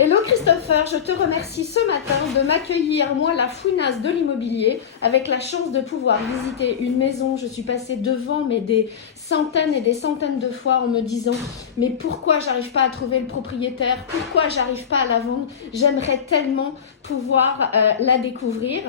Hello Christopher, je te remercie ce matin de m'accueillir, moi la fouinasse de l'immobilier, avec la chance de pouvoir visiter une maison. Je suis passée devant mais des centaines et des centaines de fois en me disant mais pourquoi j'arrive pas à trouver le propriétaire, pourquoi j'arrive pas à la vendre, j'aimerais tellement pouvoir la découvrir.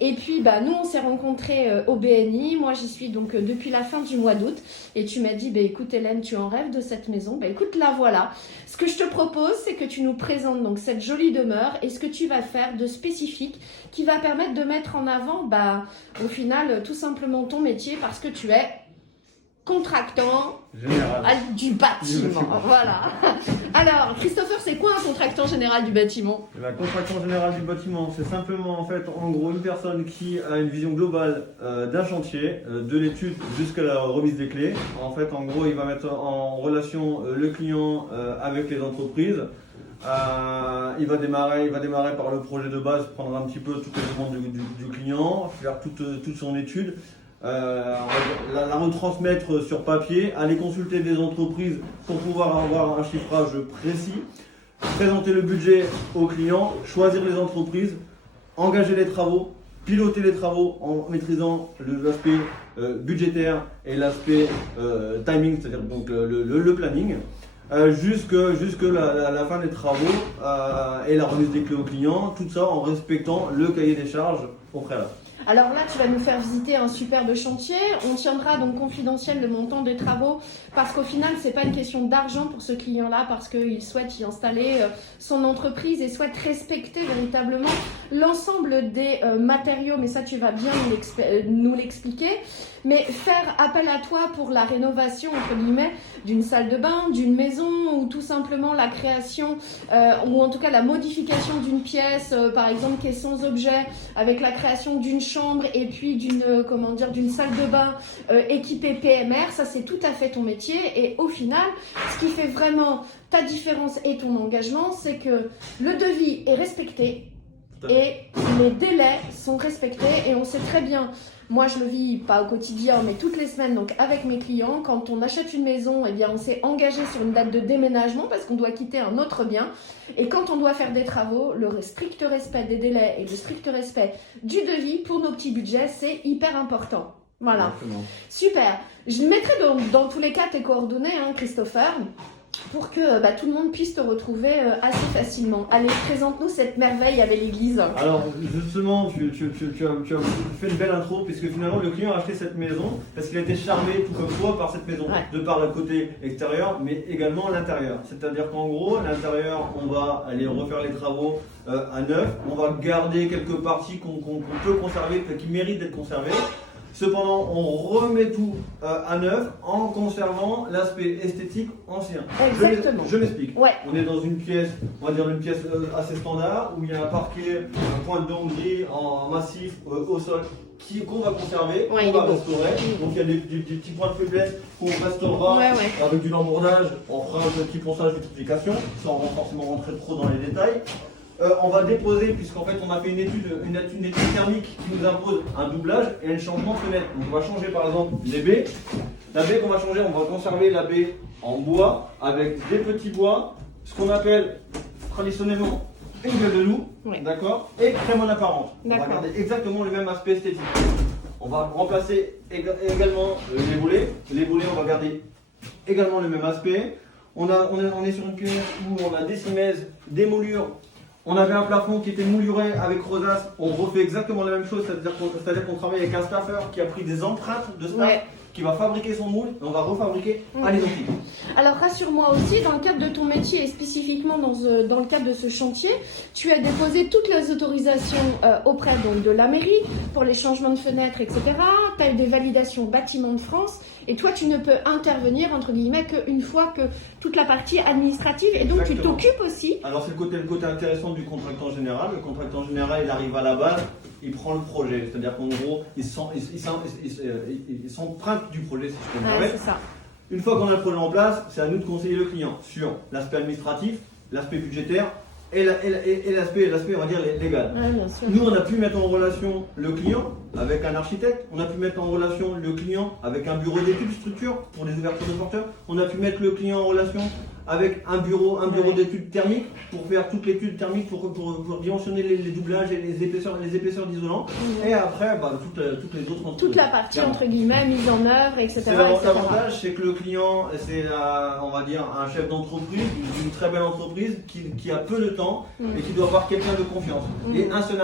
Et puis nous on s'est rencontrés au BNI, moi j'y suis donc depuis la fin du mois d'août et tu m'as dit écoute Hélène, tu en rêves de cette maison, écoute la voilà. Ce que je te propose c'est que tu nous présentes donc cette jolie demeure et ce que tu vas faire de spécifique qui va permettre de mettre en avant au final tout simplement ton métier parce que tu es contractant général du bâtiment. Voilà. Alors Christopher, c'est quoi un contractant général du bâtiment? La contractant général du bâtiment, c'est simplement en gros une personne qui a une vision globale d'un chantier, de l'étude jusqu'à la remise des clés. En gros, il va mettre en relation le client avec les entreprises. Il va démarrer par le projet de base, prendre un petit peu toutes les demandes du client, faire toute son étude, la retransmettre sur papier, aller consulter des entreprises pour pouvoir avoir un chiffrage précis, présenter le budget au client, choisir les entreprises, engager les travaux, piloter les travaux en maîtrisant l'aspect budgétaire et l'aspect timing, c'est-à-dire donc le planning. Jusque la fin des travaux et la remise des clés au client, tout ça en respectant le cahier des charges au préalable. Alors là, tu vas nous faire visiter un superbe chantier. On tiendra donc confidentiel le montant des travaux parce qu'au final, c'est pas une question d'argent pour ce client-là parce qu'il souhaite y installer son entreprise et souhaite respecter véritablement l'ensemble des matériaux. Mais ça, tu vas bien nous l'expliquer. Mais faire appel à toi pour la rénovation, entre guillemets, d'une salle de bain, d'une maison ou tout simplement la création ou en tout cas la modification d'une pièce, par exemple qui est sans objet, avec la création d'une chambre et puis d'une salle de bain équipée PMR, ça c'est tout à fait ton métier et au final, ce qui fait vraiment ta différence et ton engagement, c'est que le devis est respecté et les délais sont respectés et on sait très bien. Moi, je le vis pas au quotidien, mais toutes les semaines, donc avec mes clients. Quand on achète une maison, on s'est engagé sur une date de déménagement parce qu'on doit quitter un autre bien. Et quand on doit faire des travaux, le strict respect des délais et le strict respect du devis pour nos petits budgets, c'est hyper important. Voilà. Exactement. Super. Je mettrai dans tous les cas tes coordonnées, Christopher, pour que tout le monde puisse te retrouver assez facilement. Allez, présente-nous cette merveille avec l'église. Alors justement, tu as fait une belle intro puisque finalement le client a acheté cette maison parce qu'il a été charmé tout comme toi par cette maison, de par le côté extérieur mais également l'intérieur. C'est-à-dire qu'en gros, à l'intérieur, on va aller refaire les travaux à neuf, on va garder quelques parties qu'on peut conserver, qui méritent d'être conservées. Cependant, on remet tout à neuf en conservant l'aspect esthétique ancien. Exactement. Je m'explique. Ouais. On est dans une pièce, on va dire une pièce assez standard où il y a un parquet, un point de gris en massif au sol qu'on va conserver, qu'on va restaurer. Donc il y a des petits points de faiblesse qu'on restaurera avec du lambourdage. On fera un petit ponçage vitrification sans forcément rentrer trop dans les détails. On va déposer, puisqu'en fait on a fait une étude thermique qui nous impose un doublage et un changement de fenêtre. Donc on va changer par exemple les baies. La baie qu'on va changer, on va conserver la baie en bois avec des petits bois, ce qu'on appelle traditionnellement une gueule de loup, d'accord, et crème en apparente. On va garder exactement le même aspect esthétique. On va remplacer également les volets. Les volets, on va garder également le même aspect. On est sur une pièce où on a des simèzes, des moulures. On avait un plafond qui était mouluré avec rosace, on refait exactement la même chose, c'est-à-dire qu'on travaille avec un staffeur qui a pris des empreintes de staff, qui va fabriquer son moule et on va refabriquer à l'identique. Alors rassure-moi aussi, dans le cadre de ton métier et spécifiquement dans le cadre de ce chantier, tu as déposé toutes les autorisations auprès donc, de la mairie pour les changements de fenêtres, etc. Tu as des validations bâtiments de France et toi tu ne peux intervenir entre guillemets qu'une fois que toute la partie administrative et donc tu t'occupes aussi. Alors c'est le côté intéressant du contractant général. Le contractant général il arrive à la base, il prend le projet, c'est-à-dire qu'en gros il s'emprunte du projet si je peux me permettre. C'est ça. Une fois qu'on a le projet en place, c'est à nous de conseiller le client sur l'aspect administratif, l'aspect budgétaire et l'aspect on va dire légal. Bien sûr. Nous on a pu mettre en relation le client avec un architecte, on a pu mettre en relation le client avec un bureau d'études structure pour les ouvertures de porteurs, on a pu mettre le client en relation avec un bureau d'études thermiques pour faire toute l'étude thermique, pour dimensionner les doublages et les épaisseurs d'isolant. Et après, toutes les autres... Toute la partie, entre guillemets, mise en œuvre, etc. L'avantage, c'est que le client, c'est, on va dire, un chef d'entreprise, d'une très belle entreprise, qui a peu de temps et qui doit avoir quelqu'un de confiance. Et un seul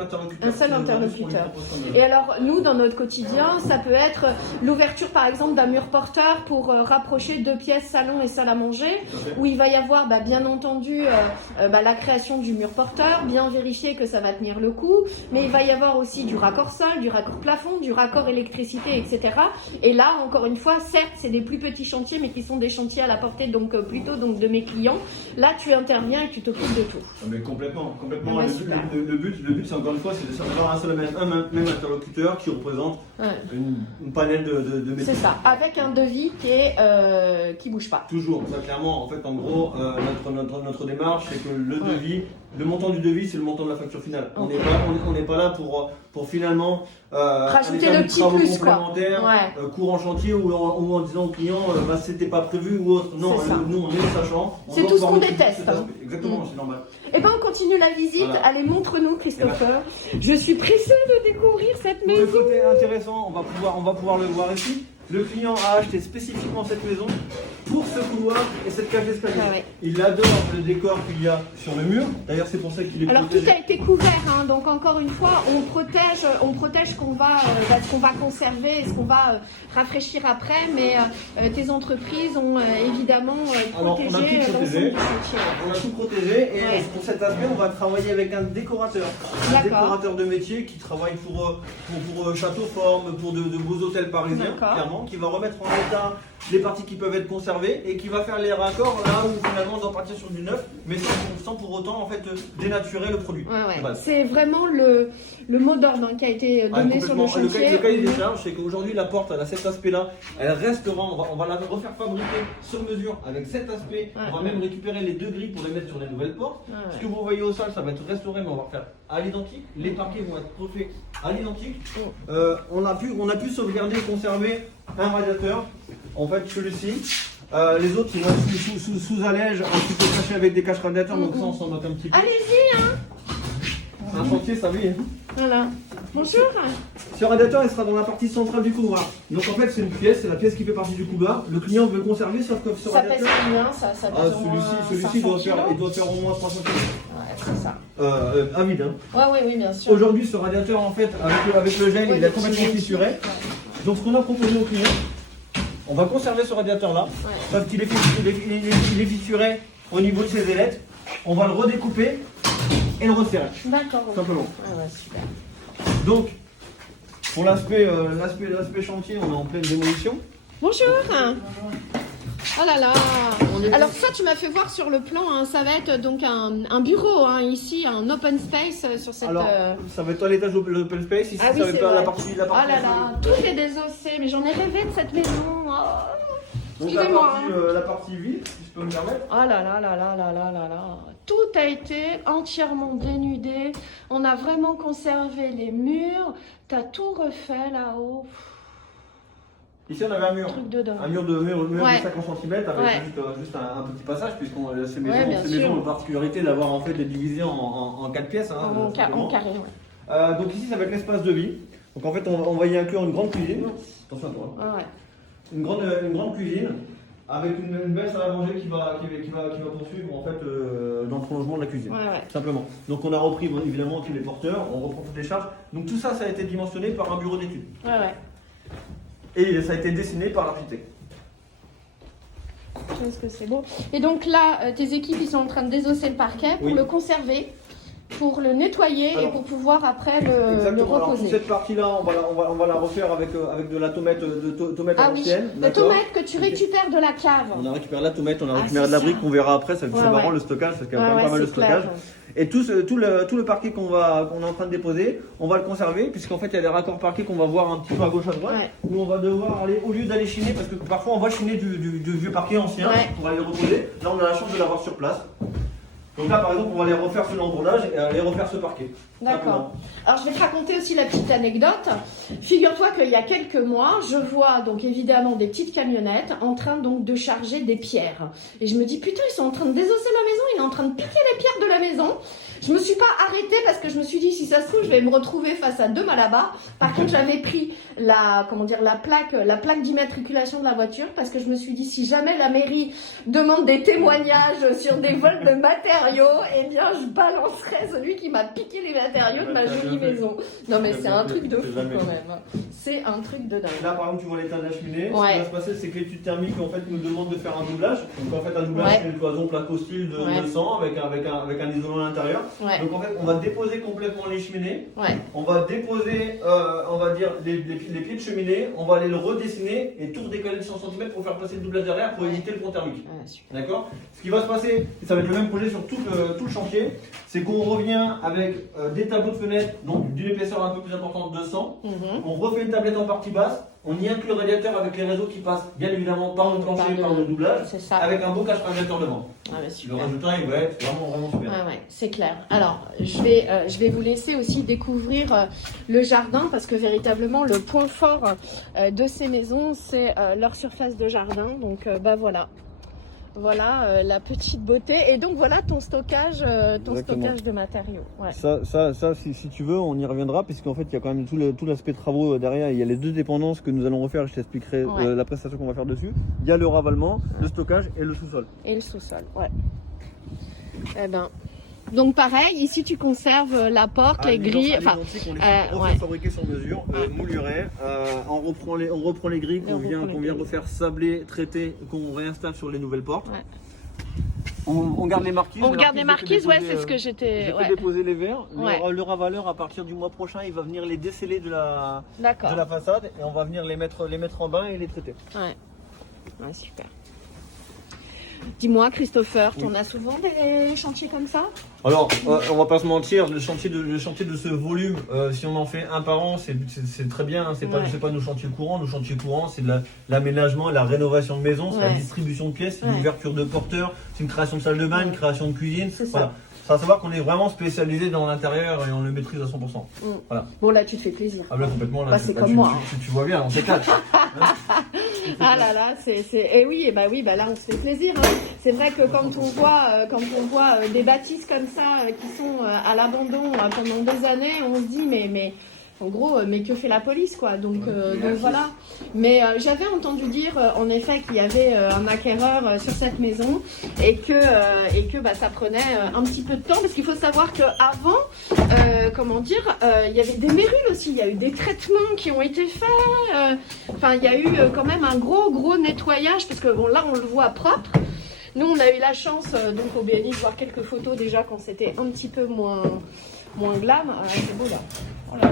interlocuteur. Un seul interlocuteur. Et alors, nous, dans notre quotidien, ça peut être l'ouverture, par exemple, d'un mur porteur pour rapprocher 2 pièces, salon et salle à manger, où il va y avoir, bien entendu, la création du mur porteur, bien vérifier que ça va tenir le coup, mais il va y avoir aussi du raccord sol, du raccord plafond, du raccord électricité, etc. Et là, encore une fois, certes, c'est des plus petits chantiers, mais qui sont des chantiers à la portée plutôt de mes clients. Là, tu interviens et tu t'occupes de tout. Mais complètement. Le but, c'est encore une fois, c'est d'avoir un même interlocuteur qui représente une panel de métiers. C'est ça, avec un devis qui bouge pas. Toujours, ça clairement. En fait, en gros, notre démarche, c'est que le montant du devis, c'est le montant de la facture finale. On n'est pas là pour finalement rajouter le petit plus, quoi. Cours en chantier ou en disant au client c'était pas prévu ou autre. Non, nous on est sachant. C'est tout ce qu'on déteste. Exactement, c'est normal. Eh bien, on continue la visite. Voilà. Allez, montre-nous, Christopher. Je suis pressée de découvrir cette maison. Le côté intéressant, on va pouvoir le voir ici. Le client a acheté spécifiquement cette maison pour ce couloir et cette cage d'escalier. Il adore le décor qu'il y a sur le mur. D'ailleurs, c'est pour ça qu'il est protégé. Alors, tout a été couvert, donc encore une fois, on protège ce qu'on va conserver et ce qu'on va rafraîchir après. Mais tes entreprises ont évidemment protégé l'ensemble du chantier. On a tout protégé et pour cet aspect, on va travailler avec un décorateur. Un décorateur de métier qui travaille pour Château Forme, pour de beaux hôtels parisiens, clairement, qui va remettre en état les parties qui peuvent être conservées et qui va faire les raccords là où finalement on doit partir sur du neuf, mais sans pour autant en fait dénaturer le produit. C'est vraiment le mot d'ordre qui a été donné sur le chantier. Le cahier des charges, c'est qu'aujourd'hui la porte elle a cet aspect-là, elle restera, on va la refaire fabriquer sur mesure avec cet aspect. On va même récupérer les 2 grilles pour les mettre sur les nouvelles portes. Ce que vous voyez au sol, ça va être restauré, mais on va refaire à l'identique. Les parquets vont être refaits à l'identique. On a pu sauvegarder et conserver un radiateur. En fait, celui-ci, les autres ils vont être sous allège, un petit peu cachés avec des caches radiateurs, donc ça on s'en moque un petit peu. Allez-y, Un chantier, ça vit. Voilà. Bonjour. Ce radiateur, il sera dans la partie centrale du couloir. Donc en fait, c'est la pièce qui fait partie du couloir. Le client veut conserver, sauf que ce radiateur. Ça pèse combien ça celui-ci doit faire au moins 300 kg. Ouais, c'est ça. À vide. Oui, bien sûr. Aujourd'hui, ce radiateur, en fait, avec le gel, il est complètement fissuré. Donc ce qu'on a proposé au client, on va conserver ce radiateur-là, parce qu'il est fissuré au niveau de ses ailettes. On va le redécouper et le resserrer. D'accord. Simplement. Super. Donc, pour l'aspect chantier, on est en pleine démolition. Bonjour. Oh là là. Alors ça, tu m'as fait voir sur le plan, ça va être donc un bureau, ici, un open space sur cette... Alors, ça va être à l'étage de l'open space, ici ça va être la partie... Oh là là, tout est désossé, mais j'en ai rêvé de cette maison. Excusez-moi. La partie vide, si je peux me permettre. Oh là là là là là là là là. Tout a été entièrement dénudé. On a vraiment conservé les murs. T'as tout refait là-haut. Ici on avait un mur. Un mur de 50 cm avec juste un petit passage, puisque ces maisons ont la particularité d'avoir en fait les divisées en 4 pièces. En carré, donc ici ça va être l'espace de vie. Donc en fait on va y inclure une grande cuisine. Attention à toi. Une grande cuisine avec une belle salle à manger qui va poursuivre en fait dans le prolongement de la cuisine. Simplement. Donc on a repris évidemment tous les porteurs, on reprend toutes les charges. Donc tout ça a été dimensionné par un bureau d'études. Et ça a été dessiné par l'architecte. Je pense que c'est beau. Et donc là, tes équipes ils sont en train de désosser le parquet pour le conserver, pour le nettoyer et pour pouvoir après le reposer. Alors, cette partie-là, on va la refaire avec de la tomate à l'ancienne. La tomate que tu récupères de la cave. On a récupéré la tomate, on a récupéré de la brique qu'on verra après, c'est marrant le stockage, parce qu'il y a quand même pas mal de stockage. Et tout le parquet qu'on est en train de déposer, on va le conserver, puisqu'en fait il y a des raccords parquets qu'on va voir un petit peu à gauche à droite, où on va devoir aller, au lieu d'aller chiner, parce que parfois on va chiner du vieux parquet ancien pour aller le reposer, là on a la chance de l'avoir sur place. Donc là, par exemple, on va les refaire ce lambrelage et les refaire ce parquet. D'accord. Alors, je vais te raconter aussi la petite anecdote. Figure-toi qu'il y a quelques mois, je vois donc évidemment des petites camionnettes en train donc de charger des pierres. Et je me dis, putain, ils sont en train de désosser la maison, il est en train de piquer les pierres de la maison. Je me suis pas arrêtée parce que je me suis dit, si ça se trouve, je vais me retrouver face à 2 Malabar. Par contre, j'avais pris la plaque d'immatriculation de la voiture parce que je me suis dit, si jamais la mairie demande des témoignages sur des vols de matériaux, eh bien, je balancerai celui qui m'a piqué les matériaux de ma jolie maison. Non, mais c'est un truc de fou quand même. C'est un truc de dingue. Là, par exemple, tu vois l'état de la cheminée. Ouais. Ce qui va se passer, c'est que l'étude thermique, en fait, nous demande de faire un doublage. Donc, en fait, un doublage, c'est une cloison placo-style de 100 avec un isolant à l'intérieur. Ouais. Donc, en fait, on va déposer complètement les cheminées. Ouais. On va déposer, on va dire, les pieds de cheminée. On va aller le redessiner et tout redécaler de 100 cm pour faire passer le doublage derrière pour éviter le pont thermique. D'accord. Ce qui va se passer, et ça va être le même projet sur tout le chantier, c'est qu'on revient avec des tableaux de fenêtre, donc d'une épaisseur un peu plus importante de 200. On refait une tablette en partie basse. On y inclut le radiateur avec les réseaux qui passent bien évidemment par le plancher, par le doublage, avec un beau cache-radiateur devant. Ah bah le résultat, il va être vraiment super. Ah ouais, c'est clair. Alors, je vais vous laisser aussi découvrir le jardin parce que véritablement, le point fort de ces maisons, c'est leur surface de jardin. Donc, bah voilà. Voilà la petite beauté. Et donc, voilà ton stockage de matériaux. Ouais. Ça si tu veux, on y reviendra, puisqu'en fait, il y a quand même tout l'aspect travaux derrière. Il y a les 2 dépendances que nous allons refaire. Je t'expliquerai la prestation qu'on va faire dessus. Il y a le ravalement, le stockage et le sous-sol. Et le sous-sol, ouais. Eh ben. Donc pareil, ici tu conserves la porte, les grilles. Enfin, on refait fabriquer sur mesure, mouluré. On reprend les grilles qu'on vient refaire sabler, traiter, qu'on réinstalle sur les nouvelles portes. Ouais. On garde les marquises. On garde les marquises, ouais, c'est ce que j'étais. J'ai déposé les verres. Le ravaleur, à partir du mois prochain, il va venir les déceler de la façade et on va venir les mettre en bain et les traiter. Ouais, super. Dis-moi, Christopher, tu en as souvent des chantiers comme ça? Alors, on va pas se mentir, le chantier de ce volume, si on en fait un par an, c'est très bien. Hein, c'est pas nos chantiers courants. Nos chantiers courants, c'est de l'aménagement, la rénovation de maison, c'est la distribution de pièces, c'est l'ouverture de porteurs, c'est une création de salle de bain, une création de cuisine. Voilà. Ça va savoir qu'on est vraiment spécialisé dans l'intérieur et on le maîtrise à 100%. Voilà. Bon, là, tu te fais plaisir. Ah, là, complètement. Là, bah, c'est comme moi. Tu vois bien, on s'éclate. Ah là là, et oui, là, on se fait plaisir. Hein. C'est vrai que quand on voit des bâtisses comme ça qui sont à l'abandon pendant des années, on se dit, mais en gros, mais que fait la police, quoi. Donc voilà. Mais j'avais entendu dire, en effet, qu'il y avait un acquéreur sur cette maison et que ça prenait un petit peu de temps, parce qu'il faut savoir qu'avant, il y avait des mérules aussi. Il y a eu des traitements qui ont été faits. Enfin, il y a eu quand même un gros nettoyage, parce que bon, là, on le voit propre. Nous, on a eu la chance, donc au BNI, de voir quelques photos déjà quand c'était un petit peu moins glam. C'est beau là.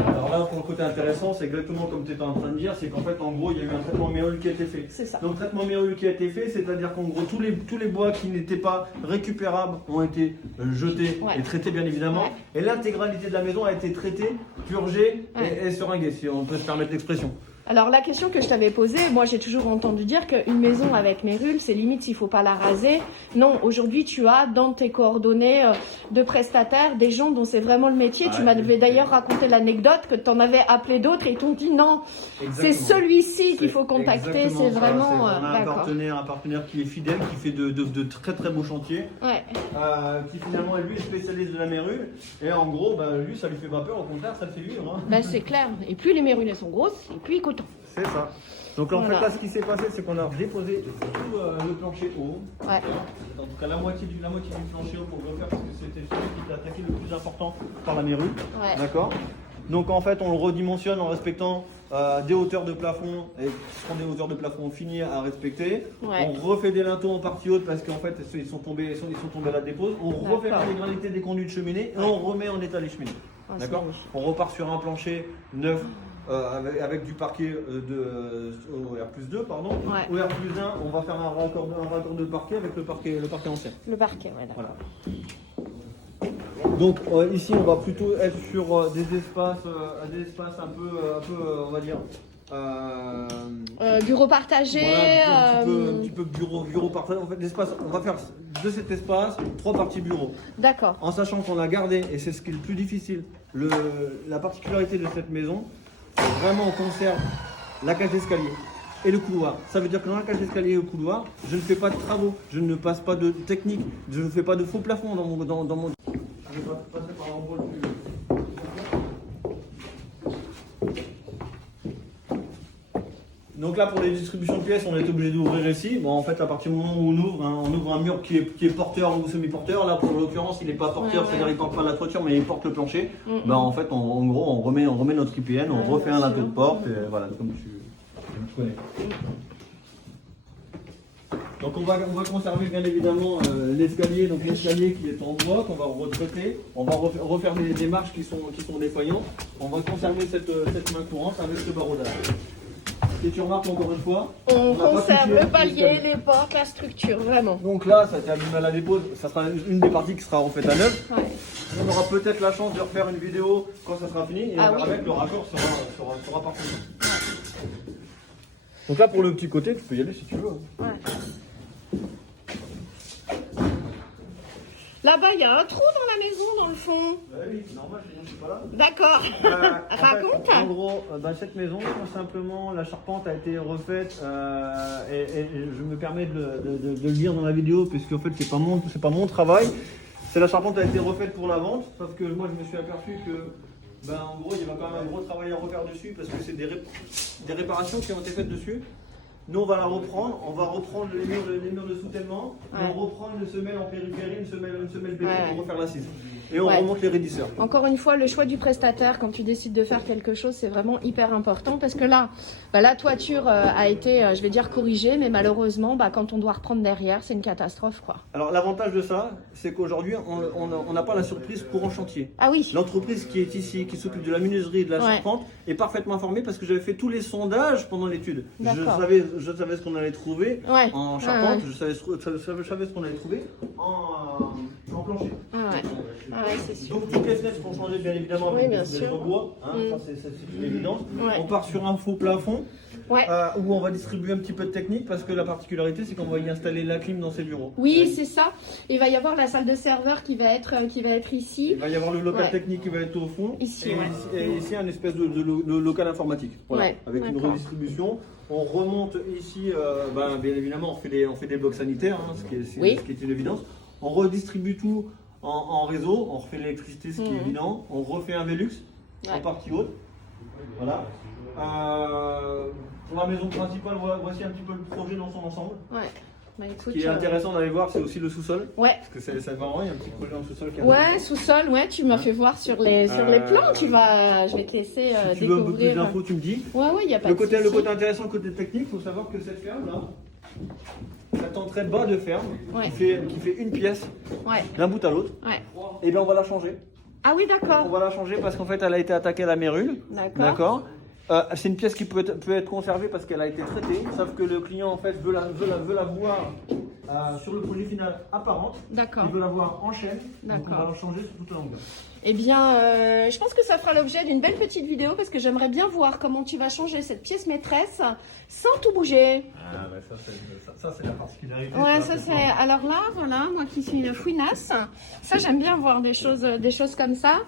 Alors là, pour le côté intéressant, c'est exactement comme tu étais en train de dire, c'est qu'en fait, en gros, il y a eu un traitement méole qui a été fait. C'est ça. Donc, traitement méole qui a été fait, c'est-à-dire qu'en gros, tous les bois qui n'étaient pas récupérables ont été jetés et traités, bien évidemment. Ouais. Et l'intégralité de la maison a été traitée, purgée et seringuée, si on peut se permettre l'expression. Alors la question que je t'avais posée, moi j'ai toujours entendu dire qu'une maison avec mérule, c'est limite s'il ne faut pas la raser. Non, aujourd'hui tu as dans tes coordonnées de prestataires des gens dont c'est vraiment le métier. Tu m'avais d'ailleurs raconté l'anecdote que tu en avais appelé d'autres et ils t'ont dit non, c'est celui-ci qu'il faut contacter. C'est vraiment... on a un partenaire qui est fidèle, qui fait de très beaux chantiers, qui finalement lui est spécialiste de la mérule. Et en gros, lui ça lui fait pas peur, au contraire ça le fait vivre. Hein. C'est clair. Et plus les mérules sont grosses, et plus ils coûtent. C'est ça. Donc là, en fait, là, ce qui s'est passé, c'est qu'on a déposé tout le plancher haut. Ouais. En tout cas, la moitié du plancher haut pour le refaire, parce que c'était celui qui était attaqué le plus important par la mérule. Ouais. D'accord. Donc en fait, on le redimensionne en respectant des hauteurs de plafond, et ce sont des hauteurs de plafond finies à respecter. Ouais. On refait des linteaux en partie haute parce qu'en fait, ils sont tombés à la dépose. On refait l'intégralité des conduits de cheminée et on remet en état les cheminées. D'accord. On repart sur un plancher neuf. Avec du parquet au R+2, pardon. Ouais. Au R+1, on va faire un raccord de parquet avec le parquet ancien. Le parquet, ouais, d'accord. Voilà. Donc ici, on va plutôt être sur des espaces un peu, on va dire, bureau partagé. Voilà, un petit peu bureau partagé. En fait, l'espace, on va faire de cet espace 3 parties bureau. D'accord. En sachant qu'on a gardé, et c'est ce qui est le plus difficile, la particularité de cette maison, vraiment on conserve la cage d'escalier et le couloir. Ça veut dire que dans la cage d'escalier et le couloir, je ne fais pas de travaux, je ne passe pas de technique, je ne fais pas de faux plafond dans mon... Je vais passer par l'endroit le plus... Donc là, pour les distributions de pièces, on est obligé d'ouvrir ici. Bon, en fait, à partir du moment où on ouvre un mur qui est porteur ou semi-porteur. Là, pour l'occurrence, il n'est pas porteur, c'est-à-dire il ne porte pas la toiture, mais il porte le plancher. Bah, en fait, en gros, on remet notre IPN, on refait un linteau de porte, et voilà, comme tu connais. Donc on va conserver bien évidemment l'escalier, donc l'escalier qui est en bois, qu'on va retraiter. On va refaire des marches qui sont défaillantes. On va conserver cette main courante avec ce barodage. Et tu remarques encore une fois, on conserve le palier, les portes, la structure, vraiment. Donc là, ça a été abîmé à la dépose, ça sera une des parties qui sera refaite à neuf. Ouais. On aura peut-être la chance de refaire une vidéo quand ça sera fini, et avec le raccord sera parfait. Ouais. Donc là, pour le petit côté, tu peux y aller si tu veux. Ouais. Là-bas, il y a un trou dans la maison, dans le fond. Oui, c'est normal, sinon je suis pas là. D'accord. Raconte. En gros, dans cette maison, tout simplement, la charpente a été refaite et je me permets de le dire dans la vidéo, puisque en fait, c'est pas mon travail. C'est la charpente a été refaite pour la vente, sauf que moi, je me suis aperçu que, en gros, il y avait quand même un gros travail à refaire dessus, parce que c'est des réparations qui ont été faites dessus. Nous, on va la reprendre, on va reprendre les murs de soutènement, et on reprend une semelle en périphérie, une semelle béton pour refaire l'assise. Et on remonte les raidisseurs. Encore une fois, le choix du prestataire quand tu décides de faire quelque chose, c'est vraiment hyper important parce que là, la toiture a été, je vais dire, corrigée, mais malheureusement, quand on doit reprendre derrière, c'est une catastrophe, quoi. Alors, l'avantage de ça, c'est qu'aujourd'hui, on n'a pas la surprise pour en chantier. Ah oui. L'entreprise qui est ici, qui s'occupe de la menuiserie et de la charpente, est parfaitement informée parce que j'avais fait tous les sondages pendant l'étude. Je savais ce qu'on allait trouver en charpente, je savais ce qu'on allait trouver en plancher. C'est sûr. Donc toutes les fenêtres sont changées bien évidemment avec des fenêtres en bois, ça c'est une évidence. On part sur un faux plafond où on va distribuer un petit peu de technique parce que la particularité c'est qu'on va y installer la clim dans ces bureaux. Oui, c'est ça. Il va y avoir la salle de serveur qui va être ici. Il va y avoir le local technique qui va être au fond. Ici, et ici un espèce de local informatique. Voilà, avec une redistribution. On remonte ici, bien évidemment on fait des blocs sanitaires, ce qui est une évidence. On redistribue tout en réseau, on refait l'électricité, ce qui est évident. On refait un Velux en partie haute. Voilà. Pour la maison principale, voici un petit peu le projet dans son ensemble. Ce qui est intéressant d'aller voir, c'est aussi le sous-sol. Parce que c'est vraiment, il y a un petit projet en sous-sol. Sous-sol, tu m'as fait voir sur les plans. Je vais te laisser découvrir. Si tu veux un peu plus d'infos, tu me dis. Il y a pas de souci. Le côté intéressant, le côté technique, il faut savoir que cette ferme là, cette entrée bas de ferme, qui fait une pièce d'un bout à l'autre, et bien on va la changer. Ah oui, d'accord. On va la changer parce qu'en fait elle a été attaquée à la mérule. D'accord. C'est une pièce qui peut être conservée parce qu'elle a été traitée, sauf que le client en fait veut la voir sur le produit final apparente. D'accord. Il veut la voir en chaîne. Donc on va la changer sur toute la longueur. Eh bien, je pense que ça fera l'objet d'une belle petite vidéo parce que j'aimerais bien voir comment tu vas changer cette pièce maîtresse sans tout bouger. Ça c'est la particularité. Alors là, voilà, moi qui suis une fouinasse, ça j'aime bien voir des choses comme ça.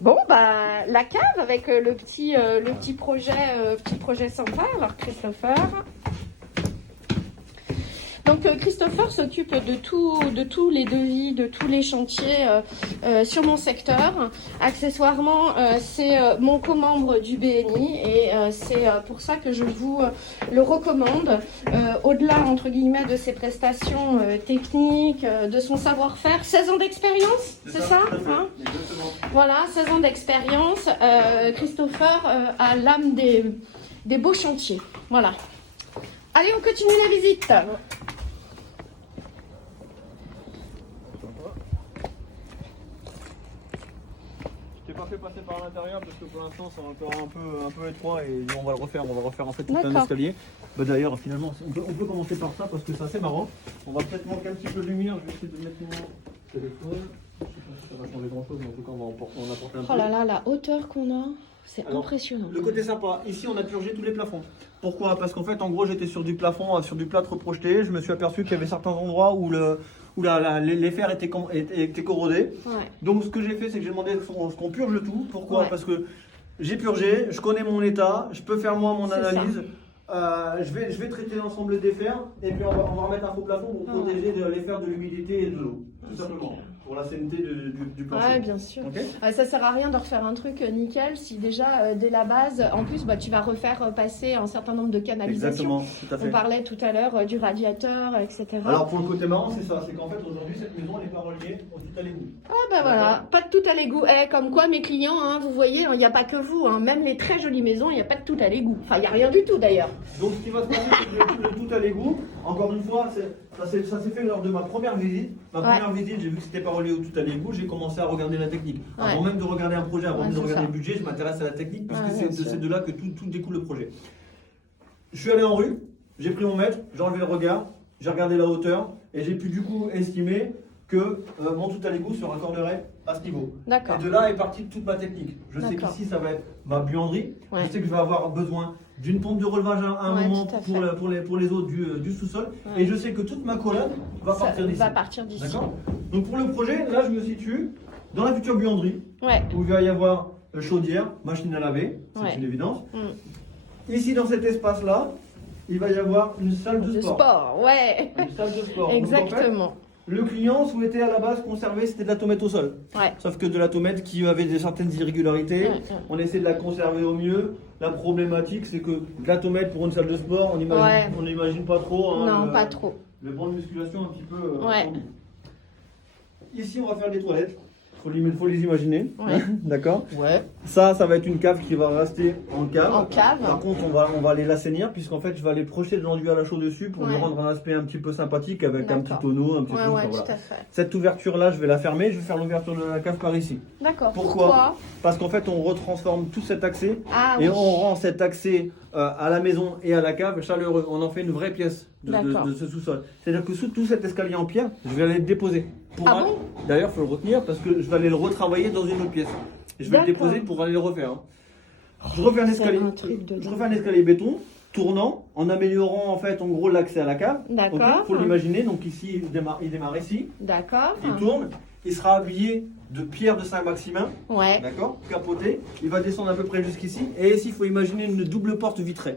Bon, la cave avec le petit projet sympa. Alors Christopher. Donc Christopher s'occupe de tous les devis, de tous les chantiers sur mon secteur. Accessoirement, c'est mon co-membre du BNI et c'est pour ça que je vous le recommande. Au-delà, entre guillemets, de ses prestations techniques, de son savoir-faire, 16 ans d'expérience, c'est ça hein? Voilà, 16 ans d'expérience. Christopher a l'âme des beaux chantiers. Voilà. Allez, on continue la visite. Je t'ai pas fait passer par l'intérieur parce que pour l'instant c'est encore un peu étroit et on va le refaire. On va refaire en fait tout un escalier. D'ailleurs finalement on peut commencer par ça parce que c'est assez marrant. On va peut-être manquer un petit peu de lumière. Je vais essayer de mettre mon téléphone. Je sais pas si ça va changer grand chose mais en tout cas on va en apporter un peu. Oh là là, la hauteur qu'on a. C'est impressionnant. Le côté sympa, ici on a purgé tous les plafonds. Pourquoi? Parce qu'en fait, en gros, j'étais sur du plafond, sur du plâtre projeté. Je me suis aperçu qu'il y avait certains endroits où les fers étaient corrodés. Ouais. Donc, ce que j'ai fait, c'est que j'ai demandé qu'on purge tout. Pourquoi? Ouais. Parce que j'ai purgé, je connais mon état, je peux faire moi mon analyse. Je vais traiter l'ensemble des fers et puis on va remettre un faux plafond pour protéger les fers de l'humidité et de l'eau. Tout simplement. Clair. Pour la sainteté du plancher. Ouais, bien sûr. Okay. Ça sert à rien de refaire un truc nickel si déjà dès la base, en plus, tu vas refaire passer un certain nombre de canalisations. Exactement, tout à fait. On parlait tout à l'heure du radiateur, etc. Alors pour le côté marrant, c'est ça, c'est qu'en fait aujourd'hui cette maison n'est pas reliée au tout à l'égout. Ah ben voilà, pas de tout à l'égout. Comme quoi mes clients, hein, vous voyez, il n'y a pas que vous, hein, même les très jolies maisons, il n'y a pas de tout à l'égout. Enfin, il n'y a rien du tout d'ailleurs. Donc ce qui va se passer, c'est que le tout à l'égout, encore une fois, ça s'est fait lors de ma première visite. Ma première visite, j'ai vu que c'était pas relié au tout à l'égout, j'ai commencé à regarder la technique. Avant même de regarder un projet, avant même de regarder le budget, je m'intéresse à la technique puisque c'est de là que tout découle le projet. Je suis allé en rue, j'ai pris mon mètre, j'ai enlevé le regard, j'ai regardé la hauteur et j'ai pu du coup estimer que mon tout à l'égout se raccorderait à ce niveau. Et de là est partie toute ma technique. Je sais qu'ici ça va être ma buanderie. Je sais que je vais avoir besoin d'une pompe de relevage à un moment pour les eaux du sous-sol. Et je sais que toute ma colonne va partir d'ici. D'accord. Donc pour le projet, là je me situe dans la future buanderie où il va y avoir chaudière, machine à laver, c'est une évidence. Ici dans cet espace-là, il va y avoir une salle de sport. Une salle de sport. Exactement. Donc, en fait, le client souhaitait à la base conserver, c'était de l'automètre au sol. Sauf que de l'automètre qui avait certaines irrégularités, on essaie de la conserver au mieux. La problématique, c'est que l'automètre pour une salle de sport, on n'imagine pas trop. Hein, non, pas trop. Le banc de musculation un petit peu. Ici, on va faire des toilettes. Faut les imaginer. D'accord. Ça va être une cave qui va rester en cave. Par contre, on va aller l'assainir puisqu'en fait, je vais aller projeter de l'enduit à la chaux dessus pour lui rendre un aspect un petit peu sympathique avec un petit tonneau, un petit truc. Voilà. Cette ouverture-là, je vais la fermer. Je vais faire l'ouverture de la cave par ici. D'accord. Pourquoi? Parce qu'en fait, on retransforme tout cet accès et on rend cet accès à la maison et à la cave chaleureux. On en fait une vraie pièce de ce sous-sol. C'est-à-dire que sous tout cet escalier en pierre, je vais aller le déposer. D'ailleurs, il faut le retenir parce que je vais aller le retravailler dans une autre pièce. Je vais le déposer pour aller le refaire. Je refais un escalier béton tournant en améliorant en fait en gros l'accès à la cave. Il faut l'imaginer. Donc ici, il démarre ici. Il tourne. Il sera habillé de pierre de Saint-Maximin. D'accord. Capoté. Il va descendre à peu près jusqu'ici. Et ici, il faut imaginer une double porte vitrée.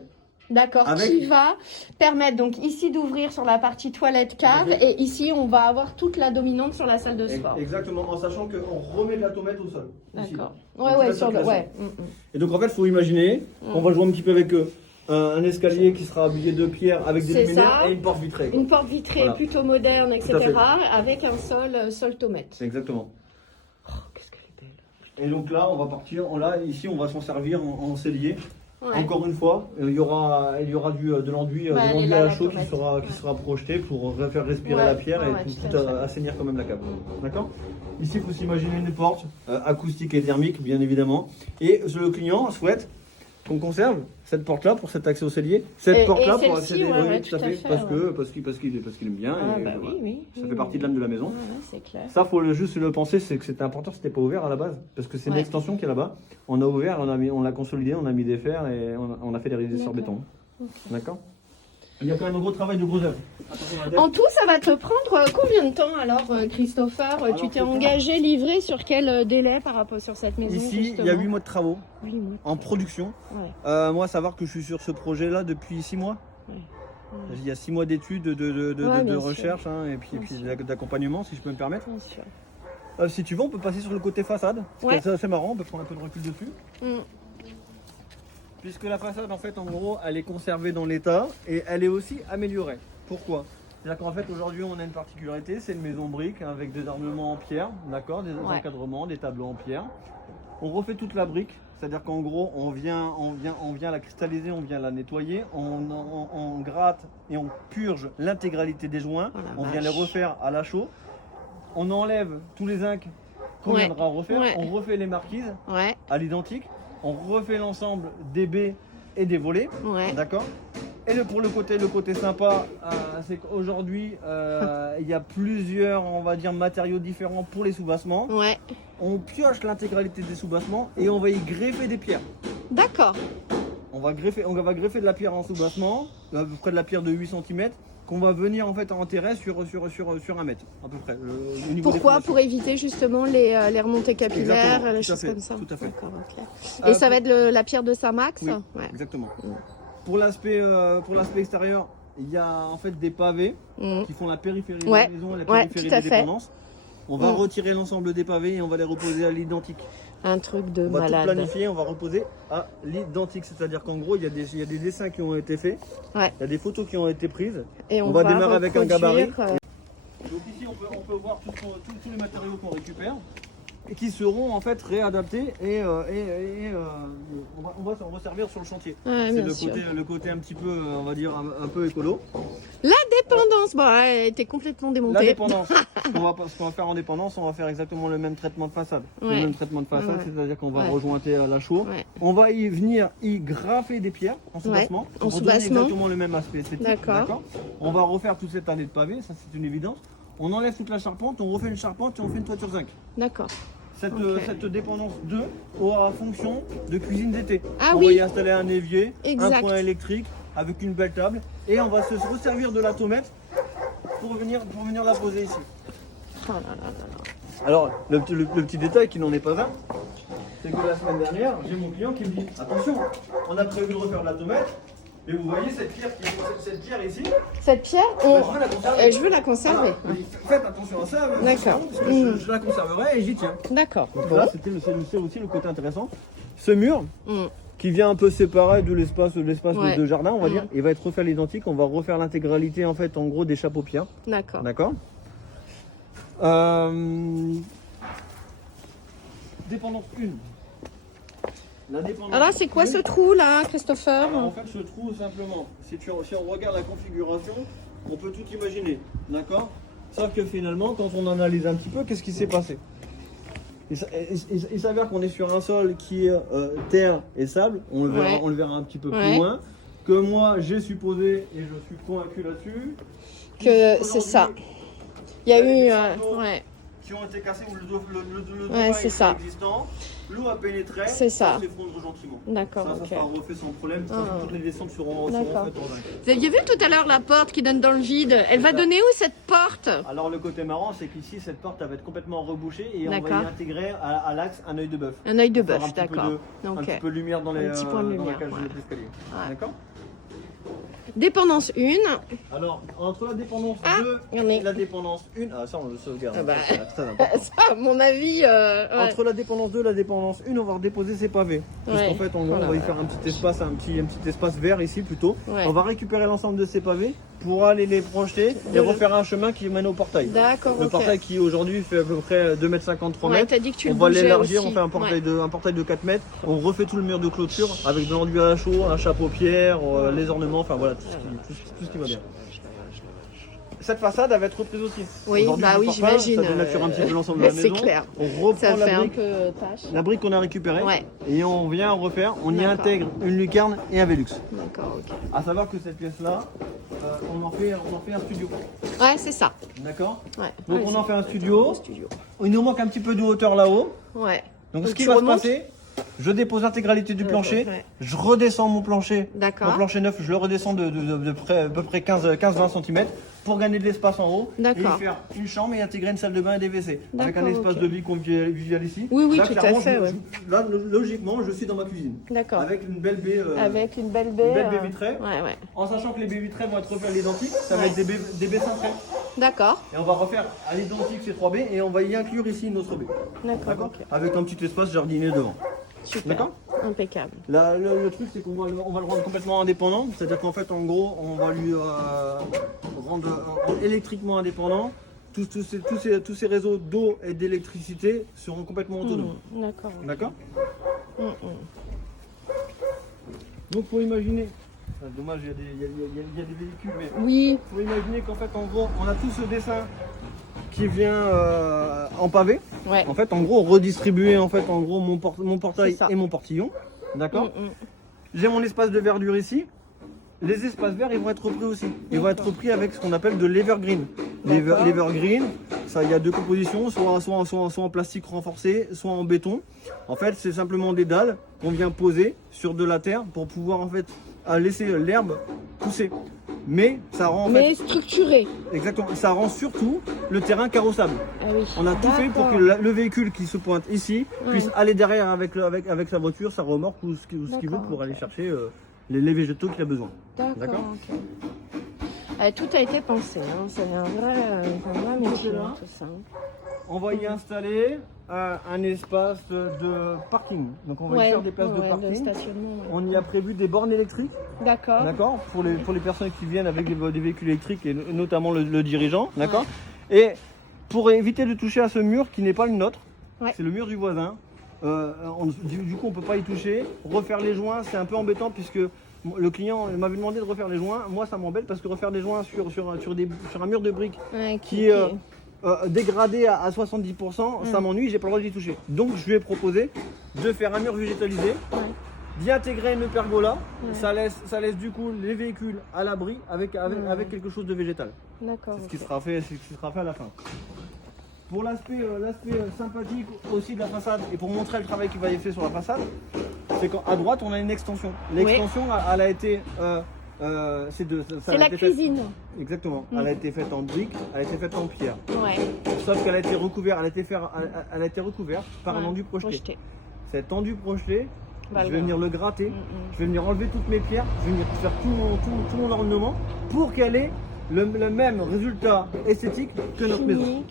D'accord, qui va permettre donc ici d'ouvrir sur la partie toilette cave et ici on va avoir toute la dominante sur la salle de sport. Exactement, en sachant qu'on remet de l'automètre au sol. D'accord. Et donc en fait, il faut imaginer, on va jouer un petit peu avec un escalier qui sera habillé de pierre avec des luminaires et une porte vitrée. Une porte vitrée plutôt moderne, etc. avec un sol-tomètre. Exactement. Oh, qu'est-ce qu'elle est belle. Et donc là, on va partir, ici on va s'en servir en cellier. Encore une fois, il y aura de l'enduit à la chaux qui sera projeté pour faire respirer la pierre et tout assainir quand même la cave. D'accord. Ici, il faut s'imaginer une porte acoustique et thermique, bien évidemment. Et le client souhaite qu'on conserve cette porte-là pour cet accès au cellier. Cette porte-là pour accéder, tout à fait, parce qu'il aime bien. Ça fait partie de l'âme de la maison. C'est clair. Ça, faut juste le penser, c'est que c'était important, c'était pas ouvert à la base, parce que c'est une extension qui est là-bas. On a ouvert, on l'a consolidé, on a mis des fers et on a fait des résisteurs béton. D'accord. Il y a quand même un gros travail de gros œuvres. En tout, ça va te prendre combien de temps alors, Christopher? Tu t'es engagé, livré sur quel délai par rapport sur cette maison? Ici, il y a 8 mois de travaux en production. Moi, savoir que je suis sur ce projet-là depuis 6 mois. Il y a 6 mois d'études, de recherche et puis d'accompagnement, si je peux me permettre. Si tu veux, on peut passer sur le côté façade. C'est assez marrant, on peut prendre un peu de recul dessus. Puisque la façade, en fait, en gros, elle est conservée dans l'état et elle est aussi améliorée. Pourquoi? C'est-à-dire qu'en fait, aujourd'hui, on a une particularité, c'est une maison brique avec des ornements en pierre, d'accord, des encadrements, des tableaux en pierre. On refait toute la brique, c'est-à-dire qu'en gros, on vient la cristalliser, on vient la nettoyer, on gratte et on purge l'intégralité des joints, on vient les refaire à la chaux, on enlève tous les zincs qu'on viendra refaire, on refait les marquises à l'identique. On refait l'ensemble des baies et des volets, d'accord. Et pour le côté sympa, c'est qu'aujourd'hui, il y a plusieurs, on va dire, matériaux différents pour les soubassements. Ouais. On pioche l'intégralité des soubassements et on va y greffer des pierres. D'accord. On va greffer de la pierre en soubassement, à peu près de la pierre de 8 cm, qu'on va venir en fait enterrer sur 1 mètre, à peu près. Au niveau Pourquoi? Pour éviter justement les remontées capillaires, exactement, les choses comme ça. Tout à fait. Okay. Et ça va être la pierre de Saint-Max? Oui, exactement. Pour l'aspect extérieur, il y a en fait des pavés qui font la périphérie de la maison et la périphérie des dépendances. On va retirer l'ensemble des pavés et on va les reposer à l'identique. Un truc de malade. On va tout planifier, on va reposer à l'identique. C'est-à-dire qu'en gros, il y a des dessins qui ont été faits, il y a des photos qui ont été prises. Et on va démarrer avec un gabarit. Donc ici, on peut voir tous les matériaux qu'on récupère et qui seront en fait réadaptés et on va servir sur le chantier. Ouais, c'est le côté un petit peu, on va dire, un peu écolo. La dépendance, bon, elle était complètement démontée. La dépendance, ce qu'on va faire en dépendance, on va faire exactement le même traitement de façade. Le même traitement de façade, c'est-à-dire qu'on va rejointer la chaux. On va venir y graffer des pierres en soubassement. Pour donner exactement le même aspect esthétique. D'accord. On va refaire toute cette année de pavé, ça c'est une évidence. On enlève toute la charpente, on refait une charpente et on fait une toiture zinc. D'accord. Cette dépendance 2 aura fonction de cuisine d'été. Ah, on va y installer un évier, exact. Un point électrique avec une belle table et on va se resservir de la tomate pour venir la poser ici. Oh là là là là. Alors, le petit détail qui n'en est pas un, c'est que la semaine dernière, j'ai mon client qui me dit attention, on a prévu de refaire de la tomate. Mais vous voyez cette pierre ici? Cette pierre, je veux la conserver. Voilà. Faites attention à ça, d'accord. Parce que je la conserverai et j'y tiens. D'accord. Donc là, c'est aussi le côté intéressant. Ce mur, qui vient un peu séparer de l'espace de jardin, on va dire, il va être refait à l'identique. On va refaire l'intégralité en fait, en gros, des chapeaux pierres. D'accord. D'accord. Dépendance 1. Alors c'est quoi ce trou là, Christopher? Alors, en fait, ce trou, simplement, si on regarde la configuration, on peut tout imaginer, d'accord? Sauf que finalement, quand on analyse un petit peu, qu'est-ce qui s'est passé? Il s'avère qu'on est sur un sol qui est terre et sable, on le verra un petit peu plus loin, que moi j'ai supposé, et je suis convaincu là-dessus, que c'est ça. Il y a eu... qui ont été cassés, où le dos est existant. L'eau a pénétré, ça s'effondre gentiment. D'accord. Ça sera refait sans problème. Toutes les descentes seront faites en zinc. Vous aviez vu tout à l'heure la porte qui donne dans le vide? Elle va donner où cette porte? Alors le côté marrant, c'est qu'ici cette porte va être complètement rebouchée et on va y intégrer à l'axe un œil de bœuf. Un œil de bœuf, d'accord. Un petit peu de lumière dans les petit point de lumière, la cage d'escalier. D'accord. Dépendance 1. Alors, entre la dépendance 2 et la dépendance 1, ça on le sauvegarde. C'est très important. Ça, à mon avis. Entre la dépendance 2 et la dépendance 1, on va redéposer ces pavés. Parce qu'en fait, on va y faire un petit espace vert ici plutôt. On va récupérer l'ensemble de ces pavés pour aller les projeter et refaire un chemin qui mène au portail. D'accord. Le portail qui aujourd'hui fait à peu près 2,50 m, 3 m. T'as dit que tu on va l'élargir, on fait un portail de 4 mètres. On refait tout le mur de clôture avec de l'enduit à chaud, un chapeau pierre, les ornements, enfin voilà. Tout ce qui va bien. Cette façade elle va être reprise aussi. Oui, j'imagine. Ça dénature un petit peu l'ensemble de la maison. C'est clair. On reprend la brique qu'on a récupérée et on vient refaire. On y intègre une lucarne et un Velux. D'accord, ok. À savoir que cette pièce-là, on en fait un studio. Ouais, c'est ça. D'accord. Donc on en fait un studio. Il nous manque un petit peu de hauteur là-haut. Ouais. Donc ce qui va se passer, je dépose l'intégralité du plancher, je redescends mon plancher neuf, je le redescends de près, à peu près 15-20 cm pour gagner de l'espace en haut et faire une chambre et intégrer une salle de bain et des WC avec un espace de vie convivial ici. Oui, là, tout à fait. Là, logiquement, je suis dans ma cuisine. D'accord. Avec une belle baie, baie vitrée. En sachant que les baies vitrées vont être refaites à l'identique, ça va être des baies cintrées. D'accord. Et on va refaire à l'identique ces 3 baies et on va y inclure ici une autre baie. D'accord. Avec un petit espace jardinier devant. Super. D'accord. Impeccable. Le truc c'est qu'on va le rendre complètement indépendant, c'est-à-dire qu'en fait en gros on va lui rendre électriquement indépendant. Tous ces réseaux d'eau et d'électricité seront complètement autonomes. D'accord. Donc faut imaginer, dommage il y a des véhicules, mais faut imaginer qu'en fait en gros on a tout ce dessin qui vient en pavé. En fait, en gros, redistribuer en fait, en gros, mon portail et mon portillon. D'accord. J'ai mon espace de verdure ici. les espaces verts, ils vont être repris aussi. Ils vont être repris avec ce qu'on appelle de l'evergreen. L'evergreen, ça, il y a deux compositions, soit en plastique renforcé, soit en béton. En fait, c'est simplement des dalles qu'on vient poser sur de la terre pour pouvoir en fait laisser l'herbe pousser. Mais ça rend en fait, structuré. Exactement. Ça rend surtout le terrain carrossable. Ah oui. On a tout fait pour que le véhicule qui se pointe ici puisse aller derrière avec sa voiture, sa remorque ou ce qu'il veut pour aller chercher les végétaux qu'il a besoin. D'accord. Tout a été pensé. Hein. C'est un vrai métier, tout ça. On va y installer un espace de parking. Donc on va y faire des places de parking. On y a prévu des bornes électriques. D'accord. Pour les personnes qui viennent avec des véhicules électriques et notamment le dirigeant. D'accord. Et pour éviter de toucher à ce mur qui n'est pas le nôtre, c'est le mur du voisin. Du coup on ne peut pas y toucher. Refaire les joints, c'est un peu embêtant puisque le client m'avait demandé de refaire les joints. Moi ça m'embête parce que refaire des joints sur un mur de briques qui est dégradé à 70%, ça m'ennuie, j'ai pas le droit d'y toucher. Donc je lui ai proposé de faire un mur végétalisé, d'y intégrer une pergola. Ça laisse du coup les véhicules à l'abri avec quelque chose de végétal. D'accord. C'est ce qui sera fait à la fin. Pour l'aspect sympathique aussi de la façade et pour montrer le travail qui va être fait sur la façade, c'est qu'à droite on a une extension. L'extension elle a été c'est la cuisine. Exactement. Elle a été faite en briques, elle a été faite en pierre. Sauf qu'elle a été recouverte, elle a été recouverte par un enduit projeté. Cet enduit projeté, je vais venir le gratter, je vais venir enlever toutes mes pierres, je vais venir faire tout mon ornement pour qu'elle ait le même résultat esthétique que notre maison.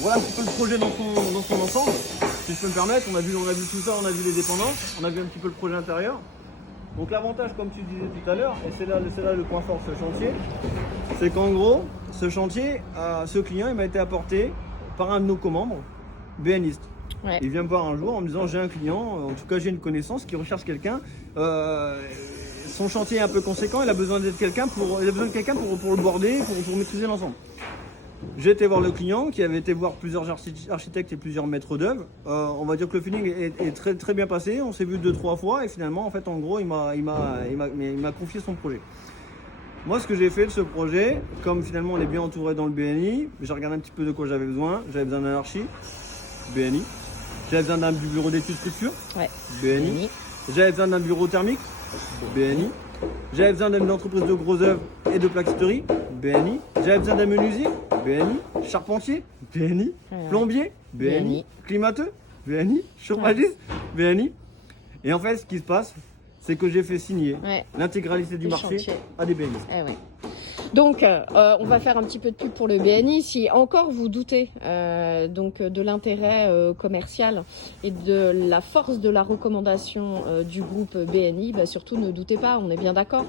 Voilà un petit peu le projet dans son ensemble. Si je peux me permettre, on a vu tout ça, on a vu les dépendances, on a vu un petit peu le projet intérieur. Donc l'avantage, comme tu disais tout à l'heure, et c'est là le point fort de ce chantier, c'est qu'en gros, ce chantier, ce client, il m'a été apporté par un de nos co-membres, BNiste. Il vient me voir un jour en me disant j'ai un client, en tout cas j'ai une connaissance qui recherche quelqu'un. Son chantier est un peu conséquent, il a besoin de quelqu'un pour le border, pour maîtriser l'ensemble. J'ai été voir le client qui avait été voir plusieurs architectes et plusieurs maîtres d'œuvre. On va dire que le feeling est très, très bien passé. On s'est vu 2-3 fois et finalement, en fait, en gros, il m'a confié son projet. Moi, ce que j'ai fait de ce projet, comme finalement on est bien entouré dans le BNI, j'ai regardé un petit peu de quoi j'avais besoin. J'avais besoin d'un archi, BNI. J'avais besoin d'un bureau d'études structure, BNI. J'avais besoin d'un bureau thermique, BNI. J'avais besoin d'une entreprise de gros œuvres et de plaqueterie, BNI. J'avais besoin d'un menuisier, BNI. Charpentier, BNI. Plombier, BNI. Climateux, BNI. Chauffagiste, BNI. Et en fait, ce qui se passe, c'est que j'ai fait signer l'intégralité du marché à des BNI. Donc, on va faire un petit peu de pub pour le BNI. Si encore vous doutez donc de l'intérêt commercial et de la force de la recommandation du groupe BNI, bah, surtout ne doutez pas, on est bien d'accord.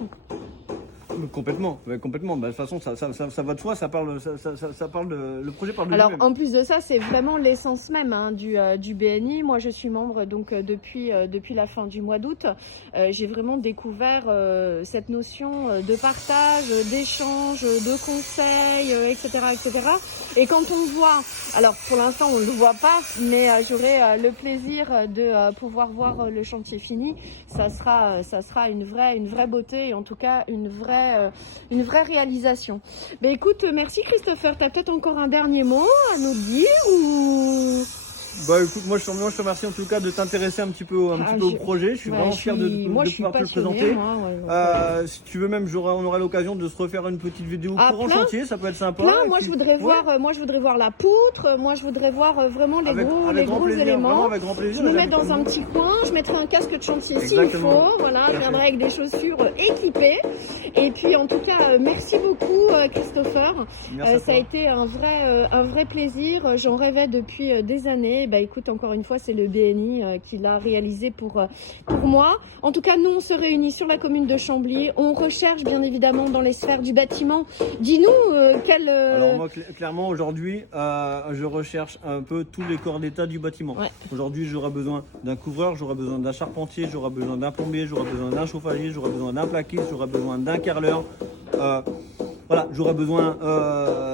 Complètement. Bah, de toute façon, ça va de soi, ça parle le projet parle de Alors, lui-même. en plus de ça, c'est vraiment l'essence même du BNI. Moi, je suis membre donc depuis la fin du mois d'août. J'ai vraiment découvert cette notion de partage, d'échange, de conseils, etc. Et quand on voit, alors pour l'instant, on ne le voit pas, mais j'aurai le plaisir de pouvoir voir le chantier fini. Ça sera une vraie beauté et en tout cas une vraie réalisation. Mais écoute, merci Christopher. Tu as peut-être encore un dernier mot à nous dire ou... Bah écoute, moi je te remercie en tout cas de t'intéresser un petit peu au projet. Je suis vraiment fier de pouvoir te le présenter. Si tu veux même, on aura l'occasion de se refaire une petite vidéo pour en chantier, ça peut être sympa. Moi je voudrais voir la poutre, moi je voudrais voir vraiment les gros éléments. Avec grand plaisir, je me mets dans un petit coin, je mettrai un casque de chantier s'il faut. Voilà, je viendrai avec des chaussures équipées. Et puis en tout cas, merci beaucoup Christopher. Ça a été un vrai plaisir. J'en rêvais depuis des années. Bah écoute, encore une fois, c'est le BNI qui l'a réalisé pour moi. En tout cas, nous, on se réunit sur la commune de Chambly. On recherche, bien évidemment, dans les sphères du bâtiment. Dis-nous quel... Alors moi, clairement, aujourd'hui, je recherche un peu tous les corps d'état du bâtiment. Aujourd'hui, j'aurai besoin d'un couvreur, j'aurai besoin d'un charpentier, j'aurai besoin d'un plombier, j'aurai besoin d'un chauffagier, j'aurai besoin d'un plaquiste, j'aurai besoin d'un carreleur. Voilà, j'aurai besoin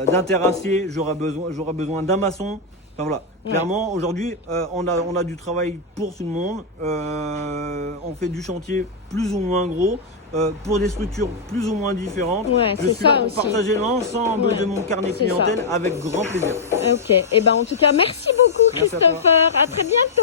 d'un terrassier, j'aurai besoin d'un maçon. Enfin, voilà. Clairement, aujourd'hui, on a du travail pour tout le monde. On fait du chantier plus ou moins gros. Pour des structures plus ou moins différentes. Je suis là pour partager l'ensemble de mon carnet clientèle avec grand plaisir. Ok, et ben en tout cas, merci beaucoup Christopher, à très bientôt.